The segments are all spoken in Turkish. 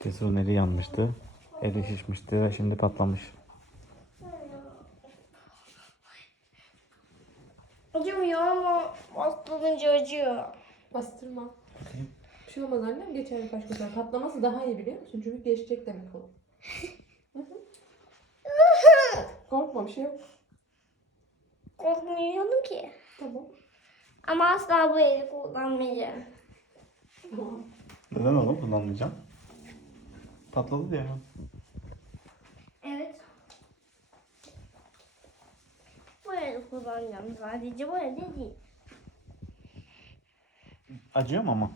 Cesur'un eli yanmıştı. Eli şişmişti ve şimdi patlamış. Acımıyor ama bastırınca acıyor. Bastırma. Bir şey olmaz annem geçer birkaç sonra. Patlaması daha iyi biliyor musun? Çünkü geçecek demek hı. Korkma bir şey yok. Korkmuyorum ki. Tamam. Ama asla bu eli kullanmayacağım. Tamam. Neden oğlum kullanmayacağım? Patladı diye mi? Evet. Bu eli kullanacağım sadece bu eli değil. Acıyor mu ama?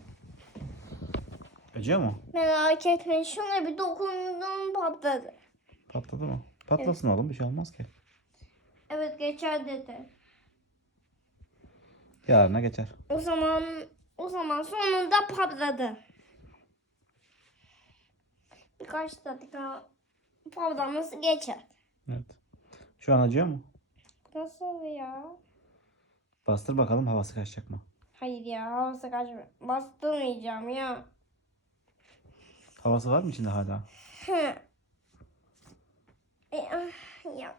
Acıyor mu? Merak etme şuna bir dokundum patladı. Patladı mı? Patlasın oğlum bir şey olmaz ki. Evet geçer dedi. Yarına geçer. O zaman o zaman sonunda patladı. Birkaç dakika patlaması geçer. Evet. Şu an acıyor mu? Nasıl ya? Bastır bakalım havası kaçacak mı? Hayır ya havası kaçmıyor. Bastırmayacağım ya. Havası var mı içinde hala? Hı. E, ah, ya.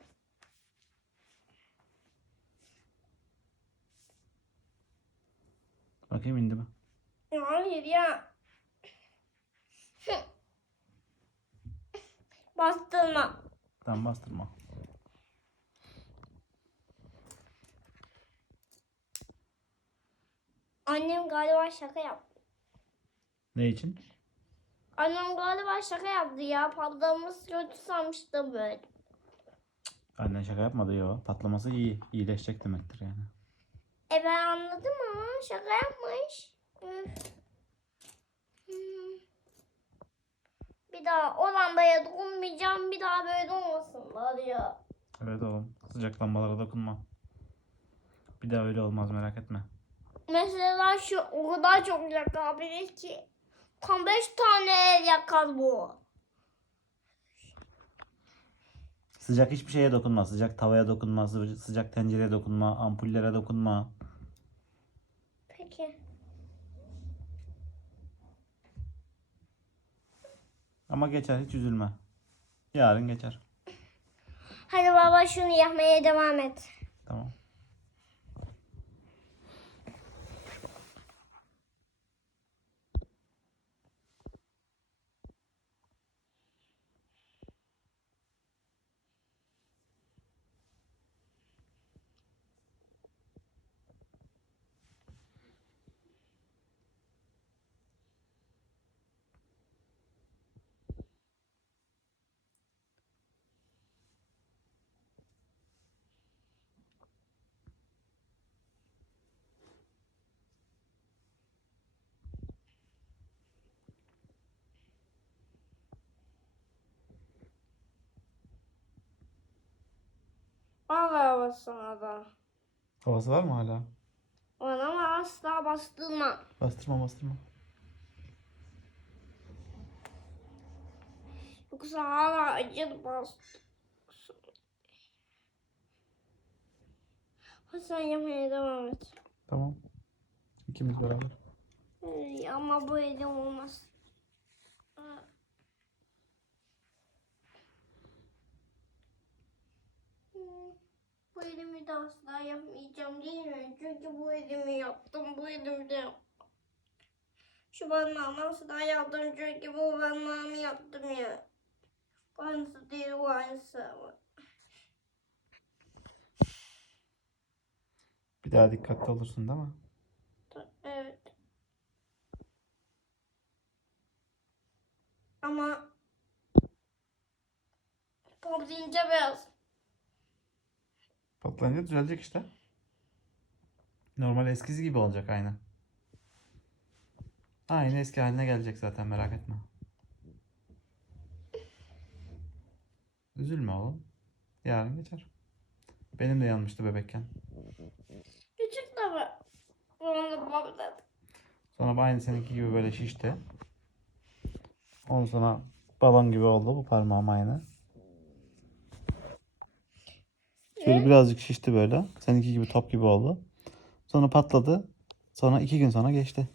Bakayım indi mi? Hayır ya. Hı. Bastırma. Tamam bastırma. Annem galiba şaka yaptı. Ne için? Annem galiba şaka yaptı ya. Patlaması kötü sanmıştım böyle. Annen şaka yapmadı ya. Patlaması iyi. İyileşecek demektir yani. E ben anladım ama şaka yapmış. Üf. Bir daha o lambaya dokunmayacağım. Bir daha böyle olmasınlar ya. Evet oğlum. Sıcak lambalara dokunma. Bir daha öyle olmaz merak etme. Mesela şu o kadar çok yakabilir ki. Tam 5 tane el yakar bu. Sıcak hiçbir şeye dokunma. Sıcak tavaya dokunma. sı- Sıcak tencereye dokunma. Ampullere dokunma. Peki. Ama geçer hiç üzülme. Yarın geçer. Hadi baba şunu yapmaya devam et. Sana da. Havası var mı hala? Bana ama asla bastırma. Bastırma bastırma. Yoksa hala acır bastır. Hadi sen yapmaya devam et. Tamam. İkimiz beraber. Ay, ama bu elim olmaz. Bu elimi de asla yapmayacağım değil mi? Çünkü bu elimi yaptım, bu elimi de yaptım. Şu parmağımı asla yaptım çünkü bu parmağımı yaptım ya. Aynısı değil, bu aynısı ama. Bir daha dikkatli olursun değil mi? Evet. Ama patlayınca beyaz. Patlayınca düzelecek işte. Normal eskisi gibi olacak aynı. Aynı eski haline gelecek zaten merak etme. Üzülme oğlum. Yarın geçer. Benim de yanmıştı bebekken. Küçük de mi? Onu patladı. Sonra aynı seninki gibi böyle şişti. Ondan sonra balon gibi oldu bu parmağım aynı. Şöyle birazcık şişti böyle. Seninki gibi top gibi oldu. Sonra patladı. Sonra iki gün sonra geçti.